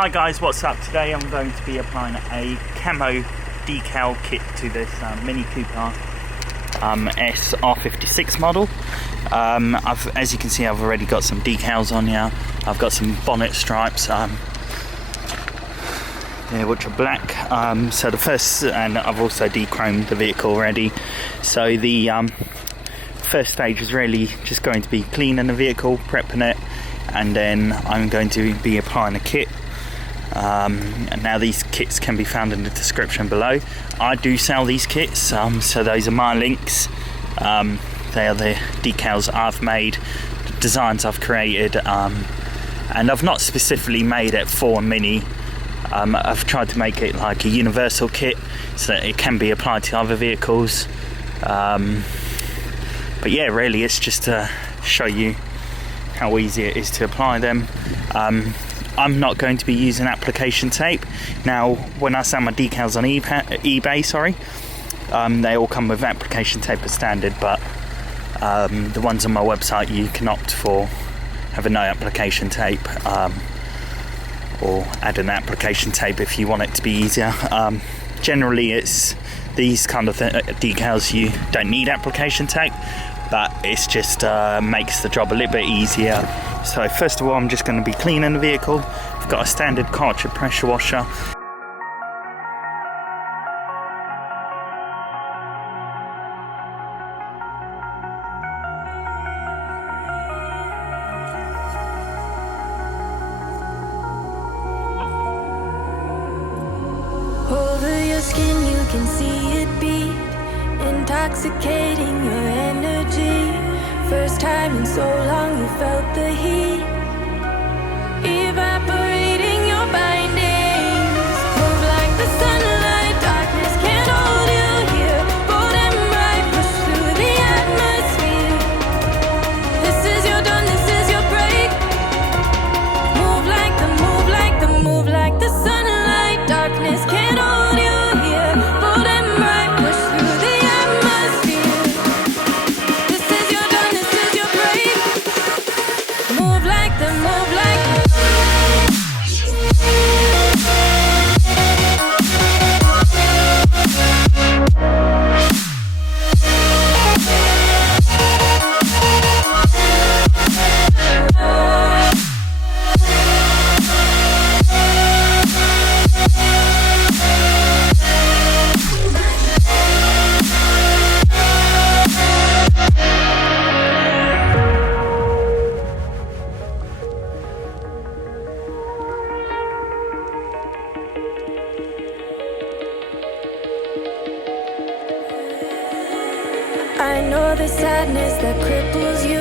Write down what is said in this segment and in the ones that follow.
Hi guys, what's up? Today I'm going to be applying a camo decal kit to this Mini Cooper S R56 model. As you can see, I've already got some decals on here. I've got some bonnet stripes, which are black. So the first, and I've also de-chromed the vehicle already. So the first stage is really just going to be cleaning the vehicle, prepping it, and then I'm going to be applying a kit. And now these kits can be found in the description below. I do sell these kits, so those are my links. They are the decals I've made, the designs I've created, and I've not specifically made it for Mini. I've tried to make it like a universal kit so that it can be applied to other vehicles. But yeah, really it's just to show you how easy it is to apply them. I'm not going to be using application tape. Now, when I sell my decals on eBay, they all come with application tape as standard, but the ones on my website you can opt for having no application tape, or add an application tape if you want it to be easier. Generally, it's these kind of decals you don't need application tape, but it's just makes the job a little bit easier. So first of all, I'm just going to be cleaning the vehicle. I've got a standard cartridge pressure washer. Over your skin you can see it beat, intoxicating your energy. First time in so long you felt the heat, evaporating your bindings. Move like the sunlight, darkness can't hold you here. Bold and bright, push through the atmosphere. This is your dawn, this is your break. Move like the sunlight, darkness can't hold you here. Bold and bright, push through the atmosphere. This is your dawn, this is your break. Move like the I know the sadness that cripples you.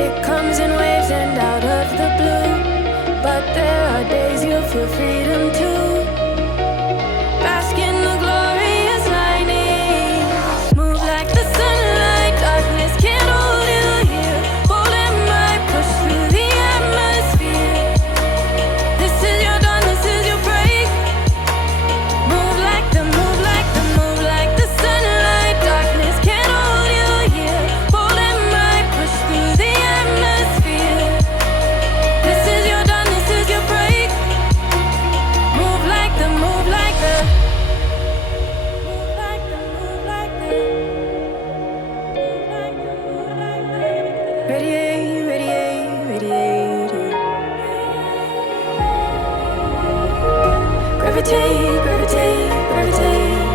It comes in waves and out of the blue. But there are days you'll feel freedom too. Bask in the glorious lightning. Move like the sunlight, darkness can't hold you here. Bold and bright, push through the atmosphere. This is your dawn, this is your break. Move like the sunlight, darkness can't hold you here. Bold and bright, push through the atmosphere. This is your dawn, this is your break. Move like the radiate, radiate. Gravitate, gravitate, gravitate.